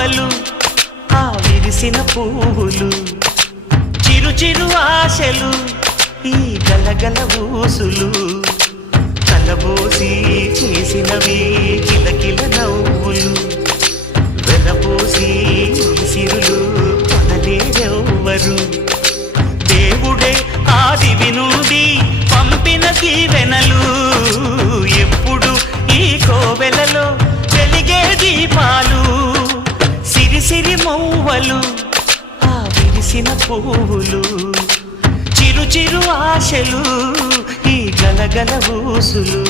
మౌవలు ఆ విరిసిన పువ్వులు చిరు చిరు ఆశలు ఈ గలగల ఊసులు కలబోసి చేసినవి కిలకిల నవ్వులు వెలబోసి సిరులు కొనలేరెవ్వరు దేవుడే ఆదివి నుండి పంపిన దీవెనలు ఎప్పుడు ఈ కోవెలలో వెలిగే దీపాలు సిరి సిరి మౌవలు ఆ విరిసిన పువ్వులు చిరు చిరు ఆశలు ఈ గలగల ఊసులు